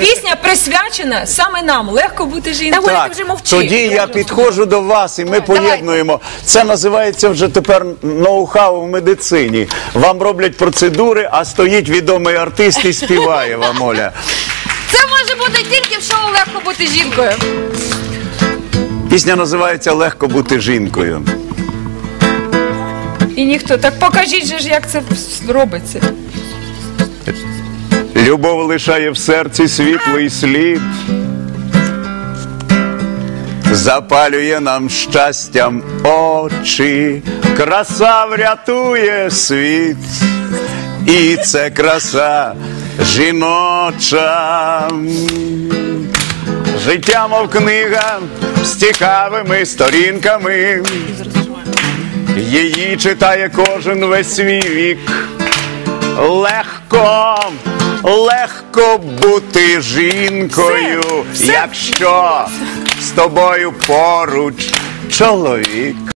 пісня присвячена саме нам. Легко бути жінкою. Так, ти вже мовчи. тоді я підходжу до вас і ми поєднуємо. Це називається вже тепер ноу-хау в медицині. Вам роблять процедури, а стоїть відомий артист і співає вам, Оля. Це може бути тільки в шоу легко бути жінкою. Пісня називається Легко бути жінкою. І ніхто так покажіть же ж, як це робиться. Любов лишає в серці світлий слід, запалює нам щастям очі, краса врятує світ, і це краса жіноча. Життя, мов книга з цікавими сторінками. Її читає кожен весь свій вік. Легко, легко бути жінкою, Все, все. якщо з тобою поруч чоловік.